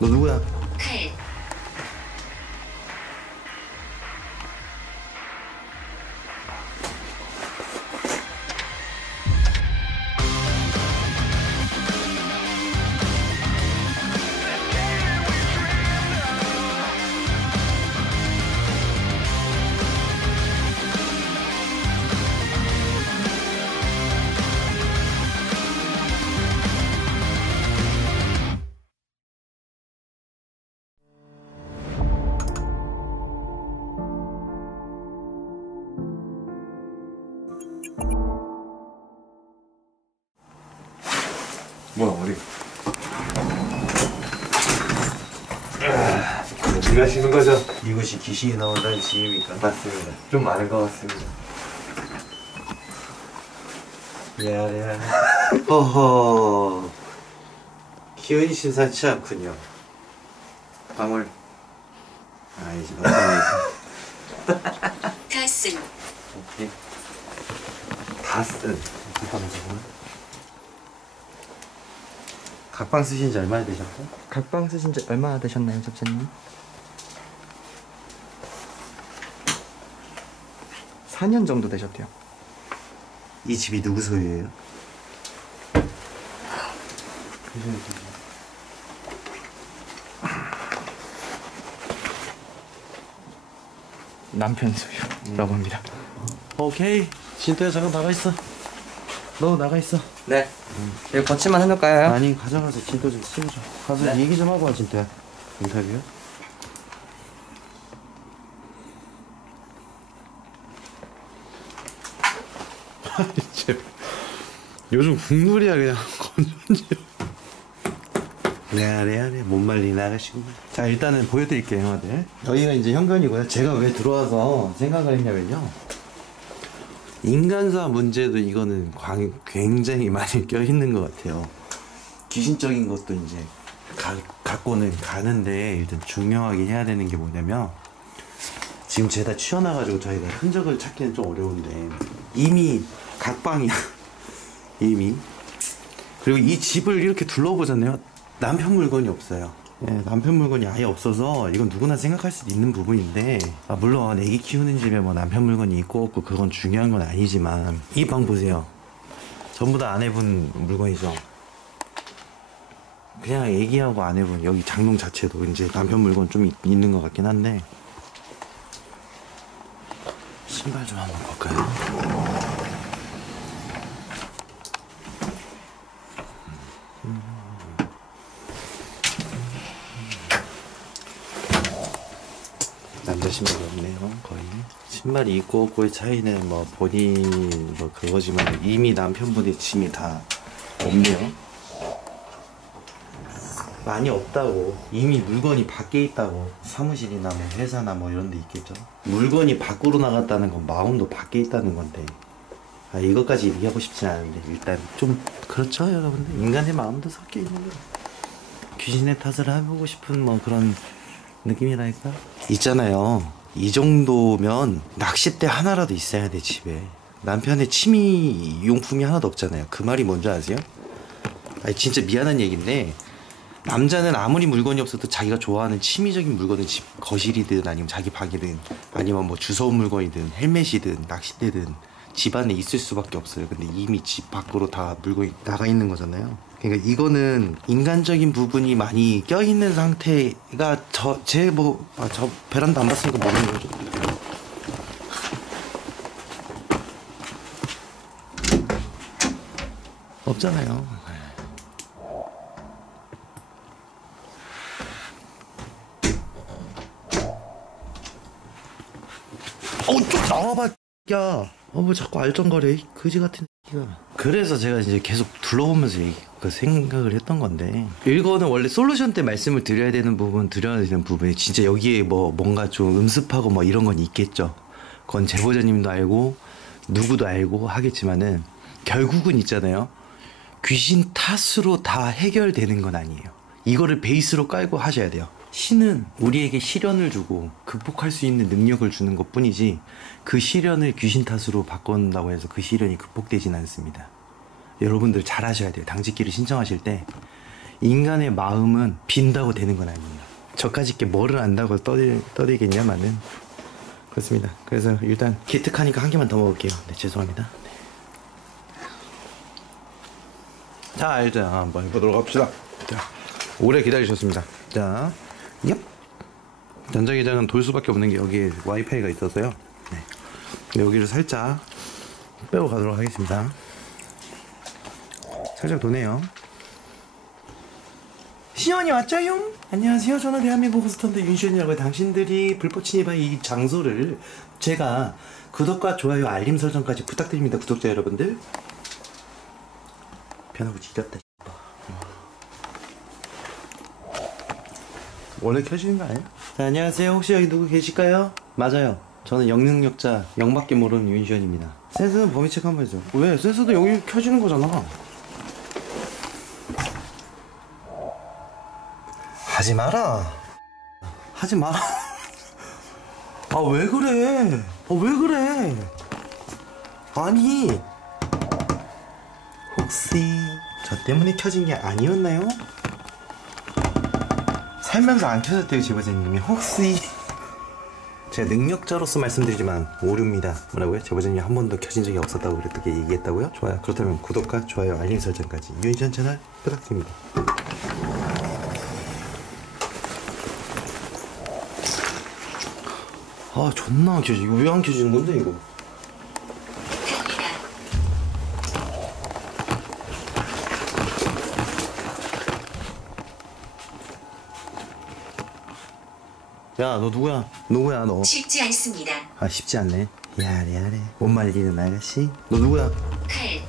너 누구야? 칼. 뭐야 어디? 일하시는 거죠? 이것이 귀신이 나온다는 집입니까? 맞습니다. 좀 많은 것 같습니다. 야야. 허허. 기운이 심상치 않군요. 방울. 아니지, 너무 아니지. 가슴. 오케이. 다스. 각방 쓰신 지 얼마나 되셨고? 각방 쓰신 지 얼마나 되셨나요, 접사님? 4년 정도 되셨대요. 이 집이 누구 소유예요? 남편 소유라고 합니다. 오케이. 진도야 잠깐 나가 있어. 너 나가 있어. 네. 여기 거치만 해놓을까요? 아니 가져가서 진도 좀 씌워줘. 가서 네. 얘기 좀 하고 와 진도야. 인터뷰. 요즘 국룰이야 그냥 건전지. 네, 못 말리는 아가씨구만. 자 일단은 보여드릴게요 형아들. 여기가 이제 현관이고요. 제가 왜 들어와서 생각을 했냐면요, 인간사 문제도 이거는 굉장히 많이 껴있는 것 같아요. 귀신적인 것도 이제 갖고는 가는데, 일단 중요하게 해야 되는 게 뭐냐면, 지금 죄다 치워놔가지고 저희가 흔적을 찾기는 좀 어려운데 이미 각방이야. 이미. 그리고 이 집을 이렇게 둘러보잖아요. 남편 물건이 없어요. 예, 남편 물건이 아예 없어서 이건 누구나 생각할 수도 있는 부분인데, 물론 애기 키우는 집에 뭐 남편 물건이 있고 없고 그건 중요한 건 아니지만, 이 방 보세요. 전부 다 아내분 물건이죠. 그냥 애기하고 아내분, 여기 장롱 자체도 이제 남편 물건 좀 있는 것 같긴 한데, 신발 좀 한번 볼까요? 남자 신발이 없네요. 거의 신발이 있고 없고의 차이는 뭐 본인 뭐 그거지만, 이미 남편분의 짐이 다 없네요. 많이 없다고. 이미 물건이 밖에 있다고. 사무실이나 뭐 회사나 뭐 이런 데 있겠죠. 물건이 밖으로 나갔다는 건 마음도 밖에 있다는 건데, 이것까지 얘기하고 싶진 않은데, 일단 좀 그렇죠 여러분들. 인간의 마음도 섞여 있는 거예요. 귀신의 탓을 해보고 싶은 뭐 그런 느낌이랄까? 있잖아요, 이 정도면 낚싯대 하나라도 있어야 돼 집에. 남편의 취미 용품이 하나도 없잖아요. 그 말이 뭔지 아세요? 아니 진짜 미안한 얘기인데, 남자는 아무리 물건이 없어도 자기가 좋아하는 취미적인 물건은 집 거실이든 아니면 자기 방이든 아니면 뭐 주워온 물건이든 헬멧이든 낚싯대든 집 안에 있을 수밖에 없어요. 근데 이미 집 밖으로 다 물건이 나가 있는 거잖아요. 그러니까 이거는 인간적인 부분이 많이 껴있는 상태가, 저 베란다 안 봤으니까 모르는 거죠. 없잖아요. 좀 나와봐, 야. 뭐 자꾸 알쩡거려, 그지 같은 새끼가. 그래서 제가 이제 계속 둘러보면서 그 생각을 했던 건데, 이거는 원래 솔루션 때 말씀을 드려야 되는 부분이 진짜 여기에 뭐 뭔가 좀 음습하고 뭐 이런 건 있겠죠. 그건 제보자님도 알고 누구도 알고 하겠지만은, 결국은 있잖아요, 귀신 탓으로 다 해결되는 건 아니에요. 이거를 베이스로 깔고 하셔야 돼요. 신은 우리에게 시련을 주고 극복할 수 있는 능력을 주는 것 뿐이지, 그 시련을 귀신 탓으로 바꾼다고 해서 그 시련이 극복되진 않습니다. 여러분들 잘 하셔야 돼요. 당직기를 신청하실 때 인간의 마음은 빈다고 되는 건 아닙니다. 저까짓 게 뭐를 안다고 떠들겠냐마는 그렇습니다. 그래서 일단 기특하니까 한 개만 더 먹을게요. 네, 죄송합니다. 네. 자, 일단 한번 해보도록 합시다. 자, 오래 기다리셨습니다. 자, 얍. 전자기장은 돌 수밖에 없는 게 여기에 와이파이가 있어서요. 네. 근데 여기를 살짝 빼고 가도록 하겠습니다. 살짝 도네요. 시연이 왔죠용? 안녕하세요. 저는 대한민국 호스턴트 윤시연이라고. 당신들이 불법 침입한 이 장소를 제가 구독과 좋아요 알림 설정까지 부탁드립니다. 구독자 여러분들. 변하고 지렸다. 원래 켜지는 거 아니야? 자, 안녕하세요. 혹시 여기 누구 계실까요? 맞아요. 저는 영능력자 영밖에 모르는 윤시연입니다. 센스는 범위 체크 한번 해줘. 왜? 센스도 여기 켜지는 거잖아. 하지 마라. 하지 마. 아, 왜 그래? 왜 그래? 아니, 혹시 저 때문에 켜진 게 아니었나요? 살면서 안 켜졌대요, 제보자님이. 혹시 제가 능력자로서 말씀드리지만 오류입니다. 뭐라고요? 제보자님이 한 번도 켜진 적이 없었다고 그렇게 얘기했다고요? 좋아요. 그렇다면 구독과 좋아요 알림 설정까지 윤시연 채널 부탁드립니다. 아, 존나 안 켜지. 이거 왜 안 켜지는 건데, 이거? 야, 너 누구야? 누구야, 너? 쉽지 않습니다. 아, 쉽지 않네. 야래. 못 말리는 아가씨? 너 누구야? 칼,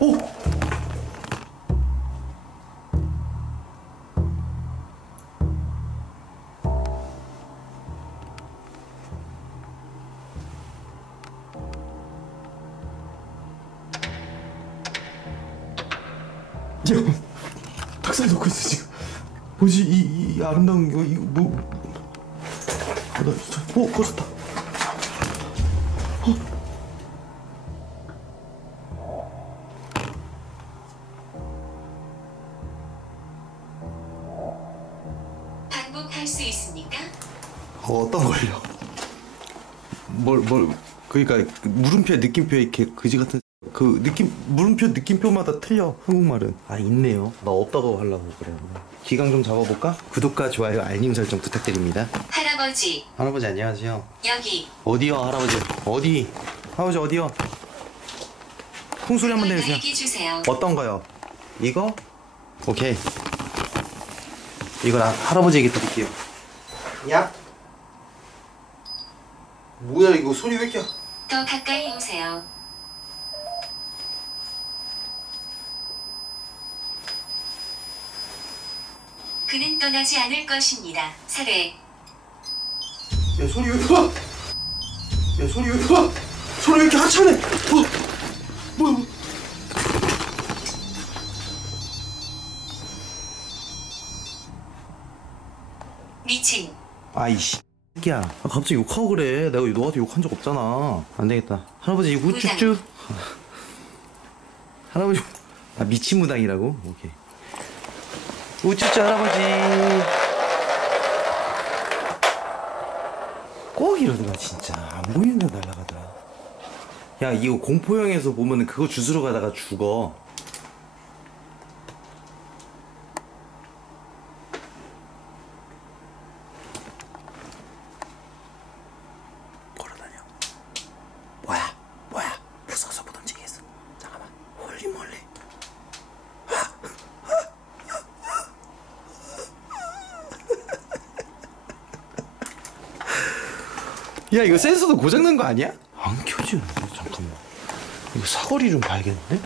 오! 야, 닭살 놓고 있어 지금. 뭐지 이 아름다운 이거 뭐? 나 진짜 꺼졌다. 반복할 수 있습니까? 어떤 걸요? 그러니까 물음표 느낌표 이렇게 그지 같은 그 느낌 물음표 느낌표마다 틀려 한국말은. 아, 있네요. 나 없다고 하려고 그래. 기강 좀 잡아볼까? 구독과 좋아요 알림 설정 부탁드립니다. 할아버지, 할아버지 안녕하세요. 여기. 어디요 할아버지? 어디? 할아버지 어디요? 콩소리 한번 내주세요. 얘기 주세요. 어떤 거요? 이거? 오케이. 이걸 할아버지에게 드릴게요. 야? 뭐야 이거 소리 왜 이렇게? 더 가까이 오세요. 그는 떠나지 않을 것입니다. 살해. 야, 소리 왜 이렇게 와? 야, 소리 왜 이렇게 와? 소리 왜 이렇게 하찮네? 뭐야? 미친. 아이씨. 야, 갑자기 욕하고 그래. 내가 너한테 욕한 적 없잖아. 안 되겠다. 할아버지 이거 우쭈쭈. 할아버지. 아, 미치무당이라고? 오케이. 우쭈쭈 할아버지. 꼭 이러더라 진짜. 안 보이는데 날아가더라. 야, 이거 공포영에서 보면은 그거 주스러 가다가 죽어. 걸어다녀. 뭐야? 무서워서 못 움직이겠어. 잠깐만. 홀리몰리. 야, 이거 센서도 고장난 거 아니야? 안 켜지는데? 잠깐만. 이거 사거리 좀 봐야겠는데?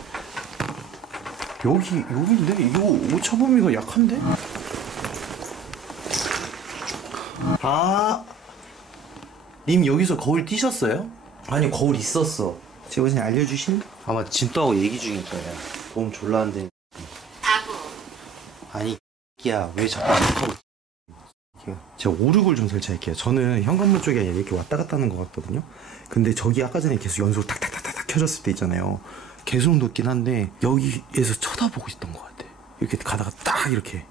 여기인데? 이거 오차 범위가 약한데? 아, 님 여기서 거울 띄셨어요? 아니, 거울 있었어. 제보자님 알려주신? 아마 진또하고 얘기 중일 거야. 도움 졸라 한데. 바보. 아니, 야, 왜 자꾸 욕하고 제가 오르골 좀 설치할게요. 저는 현관문 쪽이 아니라 이렇게 왔다 갔다 하는 것 같거든요. 근데 저기 아까 전에 계속 연속으로 탁탁탁탁 켜졌을 때 있잖아요. 계속 높긴 한데 여기에서 쳐다보고 있던 것 같아. 이렇게 가다가 딱 이렇게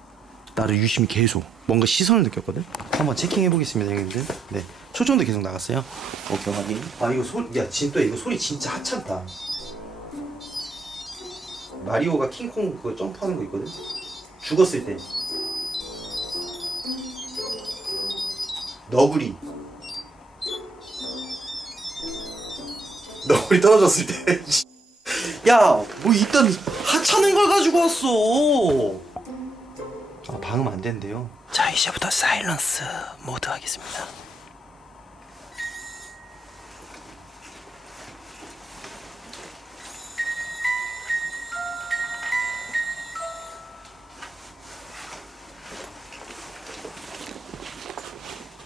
나를 유심히 계속 뭔가 시선을 느꼈거든. 한번 체킹해 보겠습니다, 형님들. 네, 초점도 계속 나갔어요. 오케이, 확인. 아 이거 야 진짜 이거 소리 진짜 하찮다. 마리오가 킹콩 그거 점프하는 거 있거든. 죽었을 때. 너구리 떨어졌을 때. 야, 뭐 이딴 하찮은 걸 가지고 왔어. 아, 방음 안 된대요. 자, 이제부터 사일런스 모드 하겠습니다.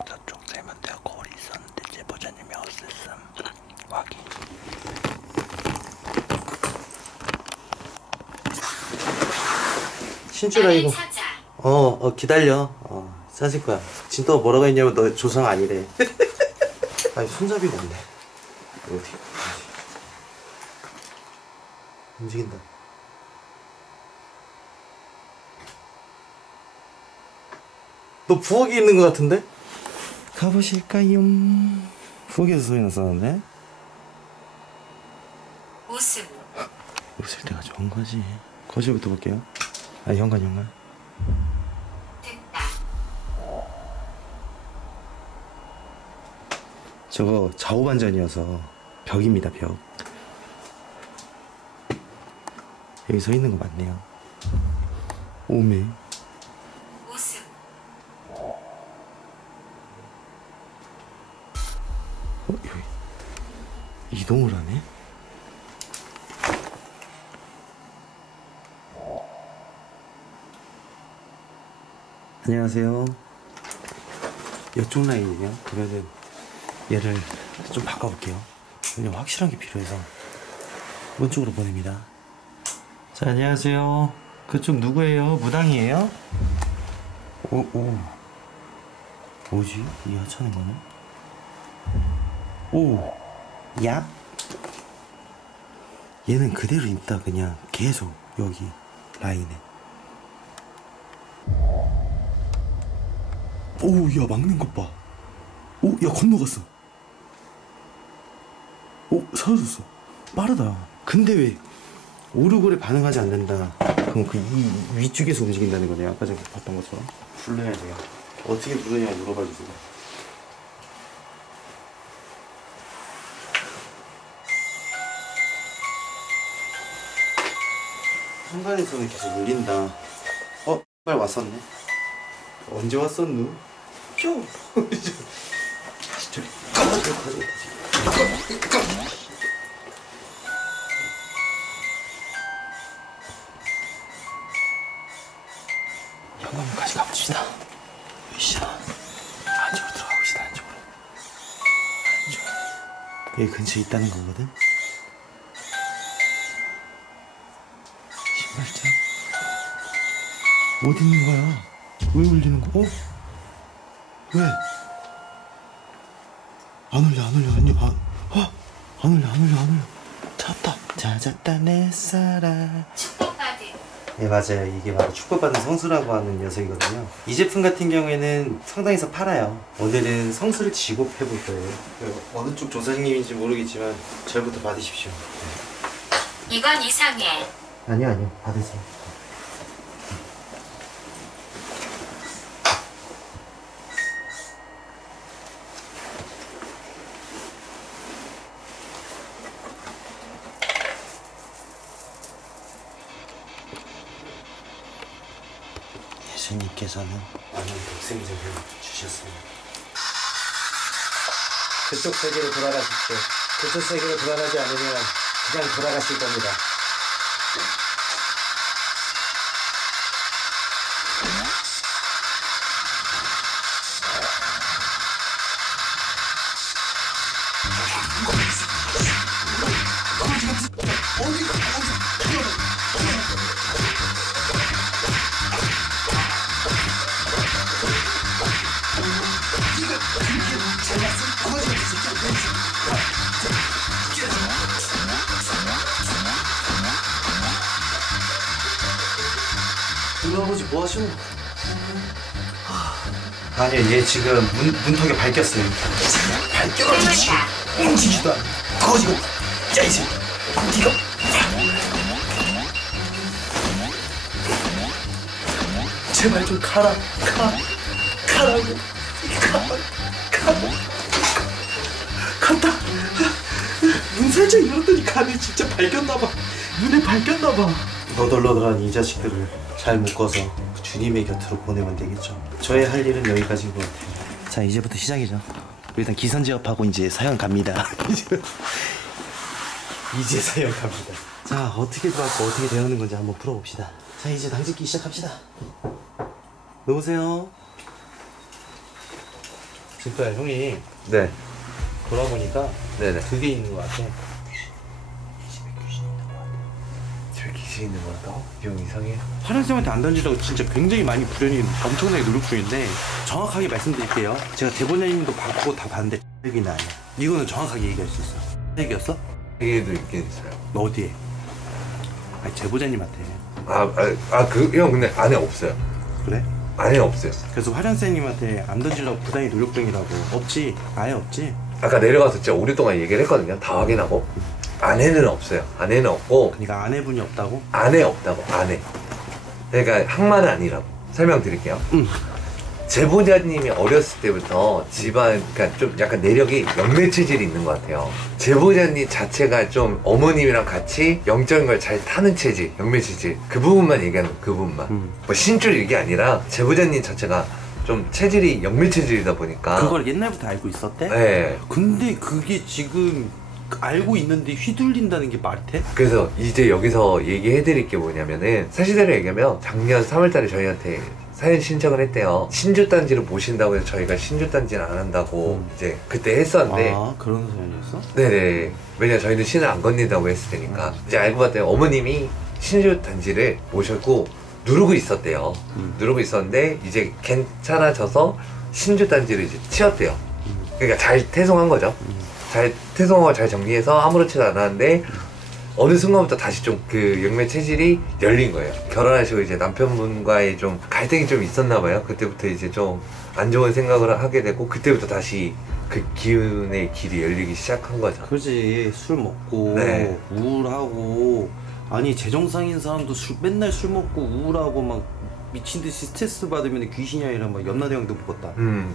저쪽 세면대가 거울이 있었는데 제보자님이 없앴음. 확인. 신주라 이거. 기다려. 찾을 거야. 진짜 뭐라고 했냐면 너 조상 아니래. 아니 손잡이가 없네. 어디? 움직인다. 너 부엌에 있는 것 같은데? 가보실까요? 부엌에서 소리 났었는데? 웃음. 웃을 때가 좋은 거지. 거실부터 볼게요. 아, 현관. 듣다. 저거 좌우반전이어서 벽입니다, 벽. 여기 서 있는 거 맞네요. 오메. 웃음. 여기 이동을 하네? 안녕하세요. 이쪽 라인이에요. 그러면 얘를 좀 바꿔볼게요. 왜냐면 확실한 게 필요해서 왼쪽으로 보냅니다. 자, 안녕하세요. 그쪽 누구예요? 무당이에요? 오. 뭐지? 이 하찮은 거는? 오. 얍. 얘는 그대로 있다. 그냥 계속 여기 라인에. 오, 야, 막는 것 봐. 오, 야, 건너갔어. 오, 사라졌어. 빠르다. 근데 왜 오르골에 반응하지 않는다. 그럼 그 이 위쪽에서 움직인다는 거네요. 아까 전에 봤던 것처럼. 불러야 돼요. 어떻게 부르냐 물어봐 주세요. 현관에서는 계속 울린다. 빨리 왔었네. 언제 왔었누? 뿅! 진짜 가져가. 현관문까지 가봅시다. 으쌰. 안쪽으로 들어가봅시다. 안쪽으로. 여기 근처에 있다는 거거든? 신발장. 어디 있는 거야? 왜 울리는 거? 왜? 안 울려. 안 울려. 찾았다. 찾았다, 내 사랑. 축복받은. 네, 맞아요. 이게 바로 축복받는 성수라고 하는 녀석이거든요. 이 제품 같은 경우에는 성당에서 팔아요. 오늘은 성수를 지급해볼 거예요. 어느 쪽 조사님인지 모르겠지만 저부터 받으십시오. 이건 이상해. 아니요. 받으세요. 예수님께서는 많은 독생자를 주셨습니다. 그쪽 세계로 돌아가십시오. 그쪽 세계로 돌아가지 않으면 그냥 돌아가실 겁니다. 누나 아버지 뭐 하시노? 아니 얘 지금 문턱에 밝혔어요. 밝혀가지고 움직이지도 않아. 터지고 야 이제 니가 제발 좀 가라. 가라고. 간다. 눈 살짝 열었더니 간이 진짜 밝혔나봐. 눈에 밝혔나봐. 너덜너덜한 이 자식들을 잘 묶어서 주님의 곁으로 보내면 되겠죠. 저의 할 일은 여기까지인 것 같아요. 자, 이제부터 시작이죠. 일단 기선제압하고 이제 사형 갑니다. 이제 사형 갑니다. 자, 어떻게 들어갈까 어떻게 되는 건지 한번 풀어봅시다. 자, 이제 당직기 시작합시다. 여보세요? 진짜야, 형이 네. 돌아보니까 네네. 그게 있는 것 같아. 집에 귀신 있는 거 같다고? 형 이상해. 화련쌤한테 안 던지라고 진짜 굉장히 많이 불현이 엄청나게 노력 중인데 정확하게 말씀드릴게요. 제가 대본자님도 받고 다 봤는데 X얘기는 아니야. 이거는 정확하게 얘기할 수 있어. X얘기였어? 얘기도 있긴 있어요. 너 어디에? 아니 제보자님한테. 그 형 근데 안에 없어요. 그래? 안에 없어요. 그래서 화련쌤님한테 안 던지려고 부단히 노력 중이라고. 없지? 아예 없지? 아까 내려가서 진짜 오랫동안 얘기를 했거든요. 다 확인하고. 안에는 없어요. 안에는 없고. 그러니까 아내분이 없다고? 안에 없다고. 안에. 그러니까 항만은 아니라고. 설명드릴게요. 제보자님이 어렸을 때부터 집안, 그러니까 좀 약간 내력이 영매 체질이 있는 것 같아요. 제보자님 자체가 좀 어머님이랑 같이 영적인 걸 잘 타는 체질, 영매 체질. 그 부분만 얘기하는 거, 그 부분만. 뭐 신줄 이게 아니라 제보자님 자체가 좀 체질이 영매 체질이다 보니까. 그걸 옛날부터 알고 있었대? 네. 근데 그게 지금 알고 있는데 휘둘린다는 게 말이 돼? 그래서 이제 여기서 얘기해드릴 게 뭐냐면은 사실대로 얘기하면 작년 3월달에 저희한테 사연 신청을 했대요. 신주단지를 모신다고 해서 저희가 신주단지는 안 한다고 이제 그때 했었는데. 아 그런 사연이었어? 네네. 왜냐 저희는 신을 안 건넨다고 했을 테니까. 이제 알고 봤더니 어머님이 신주단지를 모셨고 누르고 있었대요. 누르고 있었는데 이제 괜찮아져서 신주단지를 이제 치웠대요. 그러니까 잘 퇴송한 거죠. 잘 퇴송하고 잘 정리해서 아무렇지도 않았는데 어느 순간부터 다시 좀 그 영매 체질이 열린 거예요. 결혼하시고 이제 남편분과의 좀 갈등이 좀 있었나 봐요. 그때부터 이제 좀 안 좋은 생각을 하게 되고 그때부터 다시 그 기운의 길이 열리기 시작한 거죠. 그지. 술 먹고 네. 우울하고 아니 제정상인 사람도 맨날 술 먹고 우울하고 막 미친듯이 스트레스 받으면 귀신이 아니라 막 염라대왕도 먹었다.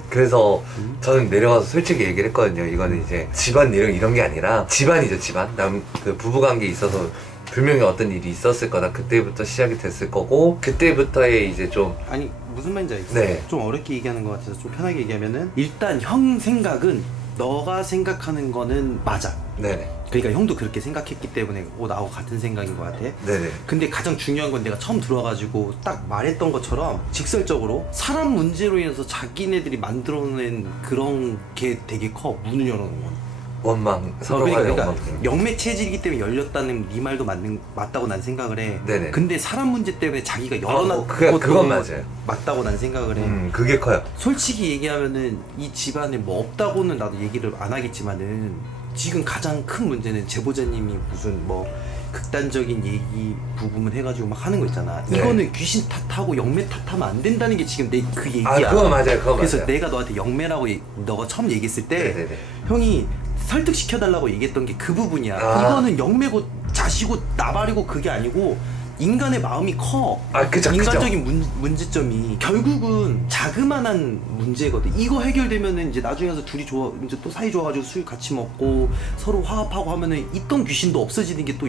그래서 저는 내려가서 솔직히 얘기를 했거든요. 이거는 이제 집안 내력 이런 게 아니라 집안이죠. 집안. 그 부부관계에 있어서 분명히 어떤 일이 있었을 거다. 그때부터 시작이 됐을 거고 그때부터의 이제 좀 아니 무슨 말인지 알겠어. 네. 좀 어렵게 얘기하는 것 같아서 좀 편하게 얘기하면은 일단 형 생각은 너가 생각하는 거는 맞아. 네네. 그러니까 형도 그렇게 생각했기 때문에 나하고 같은 생각인 것 같아. 네네. 근데 가장 중요한 건 내가 처음 들어와가지고 딱 말했던 것처럼 직설적으로 사람 문제로 인해서 자기네들이 만들어낸 그런 게 되게 커. 문을 열어놓은 건. 원망 서로 간의 그러니까 원망. 영매 체질이기 때문에 열렸다는 네 말도 맞다고 난 생각을 해. 네네. 근데 사람 문제 때문에 자기가 열어놨 그건 맞아요. 맞다고 난 생각을 해. 그게 커요. 솔직히 얘기하면은 이 집안에 뭐 없다고는 나도 얘기를 안 하겠지만은 지금 가장 큰 문제는 제보자님이 무슨 뭐 극단적인 얘기 부분을 해가지고 막 하는 거 있잖아. 네. 이거는 귀신 탓하고 영매 탓하면 안 된다는 게 지금 내 그 얘기야. 그거 맞아요. 그거 그래서 맞아요. 내가 너한테 영매라고 너가 처음 얘기했을 때 네네네. 형이 설득시켜달라고 얘기했던 게 그 부분이야. 아. 이거는 영매고 자시고 나발이고 그게 아니고 인간의 마음이 커. 그죠. 인간적인 문제점이 결국은 자그마한 문제거든. 이거 해결되면은 이제 나중에 가서 둘이 이제 또 사이 좋아가지고 술 같이 먹고 서로 화합하고 하면은 있던 귀신도 없어지는 게 또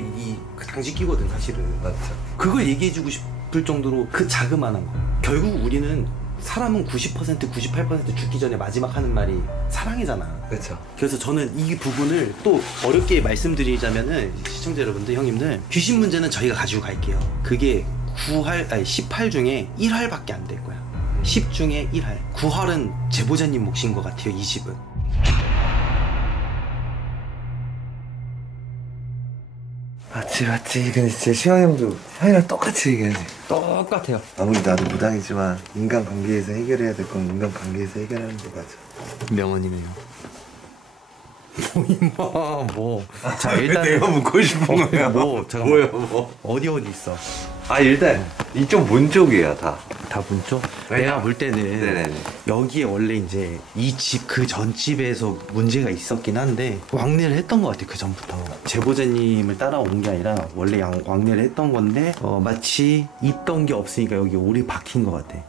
그 당직기거든 사실은. 맞죠. 그걸 얘기해주고 싶을 정도로 그 자그마한 거. 결국 우리는 사람은 90% 98% 죽기 전에 마지막 하는 말이 사랑이잖아. 그렇죠. 그래서 저는 이 부분을 또 어렵게 말씀드리자면은 시청자 여러분들 형님들 귀신 문제는 저희가 가지고 갈게요. 그게 18 중에 1할밖에 안 될 거야. 10 중에 1할. 9할은 제보자님 몫인 것 같아요. 이 집은. 맞지. 근데 진짜 시영 형도 형이랑 똑같이 얘기하지. 똑같아요. 아무리 나도 무당이지만 인간관계에서 해결해야 될 건 인간관계에서 해결하는 게 맞아. 명언이네요. 임마 뭐. 자 왜 일단 내가 묻고 싶은 거야? 뭐 잠깐만. 뭐야 뭐? 어디 있어? 아 일단 이쪽 문 쪽이에요 다. 다 문쪽? 왜냐? 내가 볼 때는 네네네. 여기에 원래 이제 이 집 그 전 집에서 문제가 있었긴 한데 왕래를 했던 것 같아 그 전부터. 제보자님을 따라온 게 아니라 원래 왕래를 했던 건데 마치 있던 게 없으니까 여기 오래 박힌 것 같아.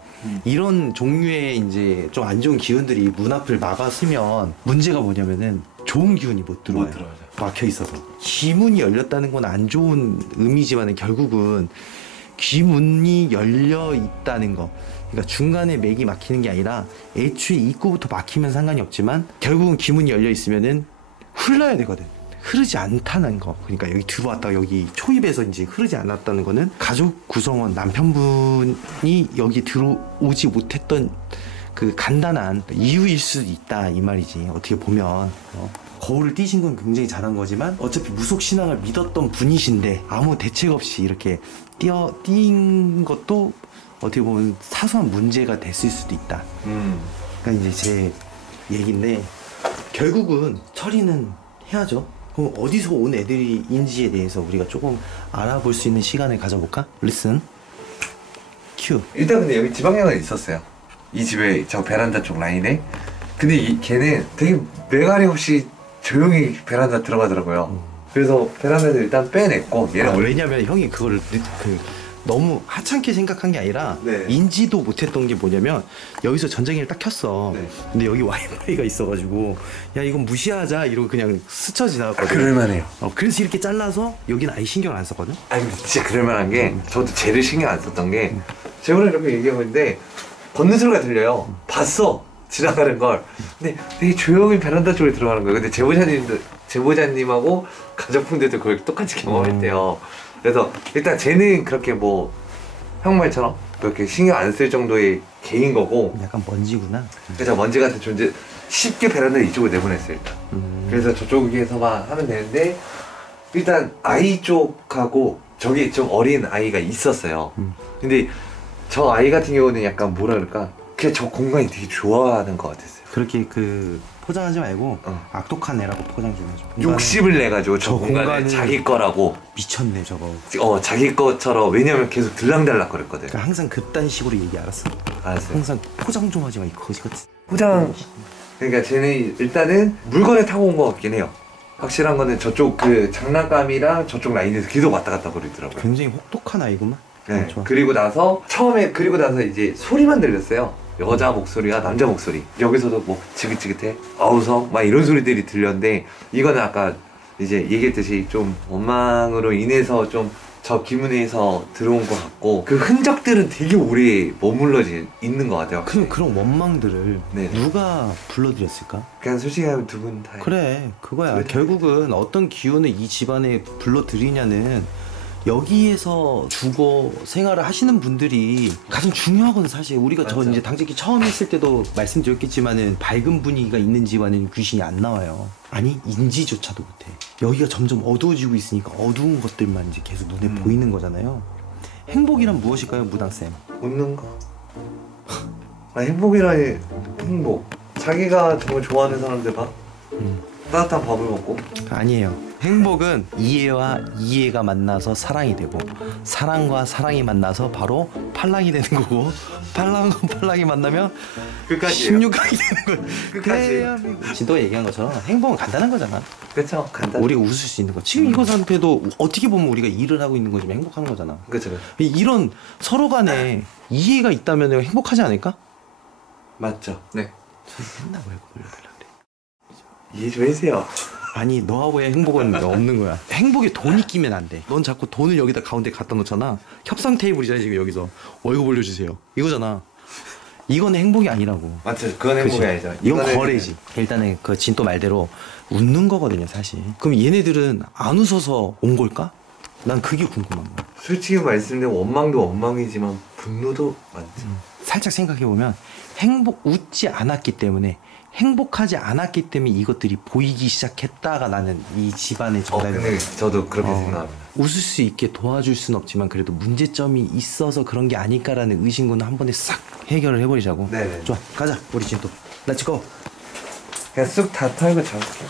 이런 종류의 이제 좀 안 좋은 기운들이 문 앞을 막았으면 문제가 뭐냐면은 좋은 기운이 못 들어와요. 못 들어와요. 막혀 있어서. 귀문이 열렸다는 건 안 좋은 의미지만은 결국은 귀문이 열려 있다는 거. 그러니까 중간에 맥이 막히는 게 아니라 애초에 입구부터 막히면 상관이 없지만 결국은 귀문이 열려 있으면은 흘러야 되거든. 흐르지 않다는 거. 그러니까 여기 들어왔다가 여기 초입에서 이제 흐르지 않았다는 거는 가족 구성원 남편분이 여기 들어오지 못했던 그 간단한 이유일 수도 있다 이 말이지. 어떻게 보면 거울을 띄신 건 굉장히 잘한 거지만 어차피 무속 신앙을 믿었던 분이신데 아무 대책 없이 이렇게 띄인 것도 어떻게 보면 사소한 문제가 됐을 수도 있다. 그러니까 이제 제 얘기인데 결국은 처리는 해야죠. 그럼 어디서 온 애들인지에 대해서 우리가 조금 알아볼 수 있는 시간을 가져볼까? 리슨 큐. 일단 근데 여기 지방령은 있었어요. 이 집에 저 베란다 쪽 라인에. 근데 걔는 되게 매가리 없이 조용히 베란다 들어가더라고요. 그래서 베란다를 일단 빼냈고 얘는 원래 왜냐면 형이 그거를 너무 하찮게 생각한 게 아니라 네. 인지도 못했던 게 뭐냐면 여기서 전자기를 딱 켰어. 네. 근데 여기 와이파이가 있어가지고 야 이건 무시하자 이러고 그냥 스쳐 지나갔거든. 그럴만해요. 그래서 이렇게 잘라서 여기는 아예 신경 안 썼거든. 아니 근데 진짜 그럴만한 게 저도 쟤를 신경 안 썼던 게 제가 오늘 이렇게 얘기하고 있는데 걷는 소리가 들려요. 봤어 지나가는 걸. 근데 되게 조용히 베란다 쪽에 들어가는 거예요. 근데 제보자님하고 가족분들도 그걸 똑같이 경험했대요. 그래서 일단 쟤는 그렇게 뭐 형 말처럼 그렇게 신경 안 쓸 정도의 개인 거고, 약간 먼지구나. 그래서 먼지 같은 존재 쉽게 베란다를 이쪽으로 내보냈어요 일단. 그래서 저쪽에서만 하면 되는데 일단 아이 쪽하고 저기 좀 어린 아이가 있었어요. 근데 저 아이 같은 경우는 약간 뭐라 그럴까, 그냥 저 공간이 되게 좋아하는 것 같았어요. 그렇게 그 포장하지 말고 악독한 애라고 포장 좀 해줘. 욕심을 내가지고 저 공간을 공간을- 자기 거라고 미쳤네 저거. 자기 것처럼. 왜냐면 계속 들락달락 거렸거든. 그러니까 항상 그딴 식으로 얘기 알았어. 알았어요. 항상 포장 좀 하지 마 이 거지 같은. 포장. 그러니까 쟤는 일단은 물건을 타고 온 것 같긴 해요. 확실한 거는 저쪽 그 장난감이랑 저쪽 라인에서 계속 왔다 갔다 거리더라고요. 굉장히 혹독한 아이구만. 네. 좋아. 그리고 나서 이제 소리만 들렸어요. 여자 목소리와 남자 목소리. 여기서도 뭐 지긋지긋해, 아우성 막 이런 소리들이 들렸는데 이거는 아까 이제 얘기했듯이 좀 원망으로 인해서 좀 저 기문에서 들어온 것 같고, 그 흔적들은 되게 오래 머물러 있는 것 같아요. 그런 원망들을 네. 누가 불러들였을까? 그냥 솔직히 하면 두 분 다. 그래 그거야. 그래. 결국은 어떤 기운을 이 집안에 불러들이냐는 여기에서 주거 생활을 하시는 분들이 가장 중요하거든 사실. 우리가 저 맞아. 이제 당직기 처음 했을 때도 말씀드렸겠지만은 밝은 분위기가 있는 집안에는 귀신이 안 나와요. 아니 인지조차도 못해. 여기가 점점 어두워지고 있으니까 어두운 것들만 이제 계속 눈에 보이는 거잖아요. 행복이란 무엇일까요, 무당쌤? 웃는 거. 행복이라니. 행복. 자기가 정말 좋아하는 사람들과 따뜻한 밥을 먹고. 아니에요. 행복은 이해와 이해가 만나서 사랑이 되고, 사랑과 사랑이 만나서 바로 팔랑이 되는 거고, 팔랑과 팔랑이 만나면 끝까지 16강이 되는 거야. 끝까지. 진도가 얘기한 것처럼 행복은 간단한 거잖아. 그쵸, 간단. 우리가 웃을 수 있는 거. 지금 이것한테도 어떻게 보면 우리가 일을 하고 있는 거지만 행복한 거잖아. 그쵸. 이런 서로 간에 이해가 있다면 행복하지 않을까? 맞죠. 네. 맨날 월급 올려달라 그래. 이해 좀 해주세요. 아니 너하고의 행복은 없는 거야. 행복에 돈이 끼면 안 돼. 넌 자꾸 돈을 여기다 가운데 갖다 놓잖아. 협상 테이블이잖아 지금 여기서. 월급 올려주세요 이거잖아. 이건 행복이 아니라고. 맞죠. 그건 행복이 아니죠. 이건 이거는 거래지. 일단은 그 진또 말대로 웃는 거거든요 사실. 그럼 얘네들은 안 웃어서 온 걸까? 난 그게 궁금한 거야. 솔직히 말씀드리면 원망도 원망이지만 분노도 많죠. 살짝 생각해보면 웃지 않았기 때문에, 행복하지 않았기 때문에 이것들이 보이기 시작했다가 나는 이 집안의 정답이. 근데 저도 그렇게 생각합니다. 웃을 수 있게 도와줄 순 없지만 그래도 문제점이 있어서 그런 게 아닐까라는 의심구는 한 번에 싹 해결을 해버리자고. 네네. 좋아 가자 우리 진또 렛츠고. 그냥 쑥 다 털고 잡을게요.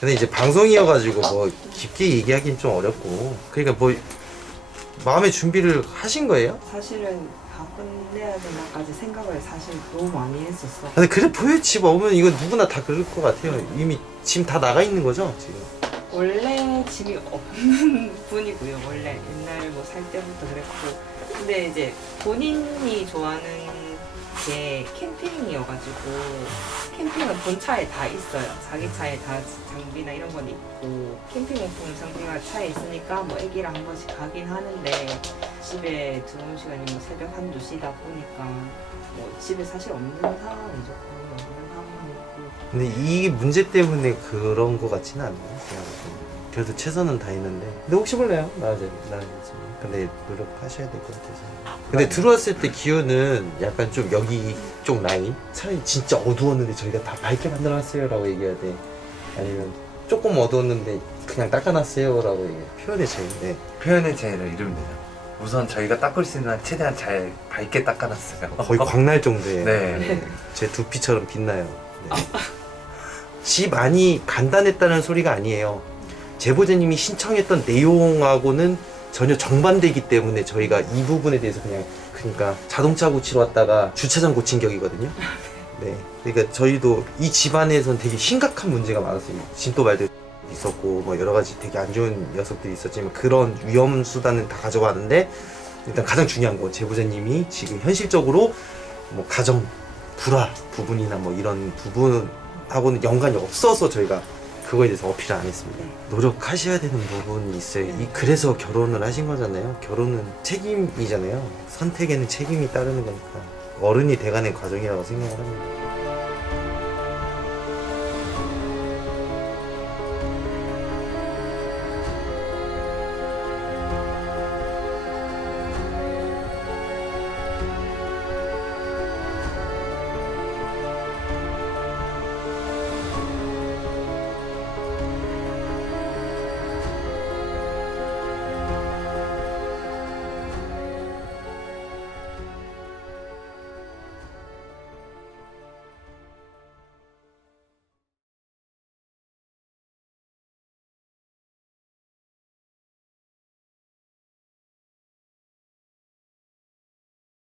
근데 이제 방송이어가지고 뭐 깊게 얘기하기는 좀 어렵고 그러니까 뭐 마음의 준비를 하신 거예요? 사실은 다 끝내야 되나까지 생각을 사실 너무 많이 했었어. 근데 그래 보여. 집 오면 이거 누구나 다 그럴 것 같아요. 이미 짐 다 나가 있는 거죠 지금? 원래 짐이 없는 분이고요. 원래 옛날 뭐 살 때부터 그랬고. 근데 이제 본인이 좋아하는 게 캠핑이어가지고 캠핑은 본 차에 다 있어요. 자기 차에 다 장비나 이런 건 있고 캠핑용품 장비가 차에 있으니까 뭐 애기랑 한 번씩 가긴 하는데 집에 들어온 시간이 뭐 새벽 1~2시다 보니까 뭐 집에 사실 없는 상황이죠. 거의 없는 상황이고. 근데 이 문제 때문에 그런 거 같지는 않아요. 그냥 그래도 최선은 다했는데. 근데 혹시 몰라요. 나아지지. 근데 노력하셔야 될 것 같아서. 근데 들어왔을 때 기온은 약간 좀 여기 쪽 라인? 차라리 진짜 어두웠는데 저희가 다 밝게 만들어놨어요 라고 얘기해야 돼. 아니면 조금 어두웠는데 그냥 닦아놨어요 라고 얘기해. 표현의 차이인데. 표현의 차이를 이루면 되죠. 우선 저희가 닦을 수 있는 한 최대한 잘 밝게 닦아놨어요. 거의 광날 정도의 네. 제 두피처럼 빛나요. 네. 집 안이 간단했다는 소리가 아니에요. 제보자님이 신청했던 내용하고는 전혀 정반대이기 때문에 저희가 이 부분에 대해서 그러니까 자동차 고치러 왔다가 주차장 고친 격이거든요. 네. 그러니까 저희도 이 집안에선 되게 심각한 문제가 많았어요. 진또말도 있었고 뭐 여러 가지 되게 안 좋은 녀석들이 있었지만 그런 위험 수단은 다 가져가는데 일단 가장 중요한 건 제보자님이 지금 현실적으로 뭐 가정 불화 부분이나 뭐 이런 부분하고는 연관이 없어서 저희가 그거에 대해서 어필을 안 했습니다. 노력하셔야 되는 부분이 있어요. 그래서 결혼을 하신 거잖아요. 결혼은 책임이잖아요. 선택에는 책임이 따르는 거니까 어른이 돼가는 과정이라고 생각을 합니다.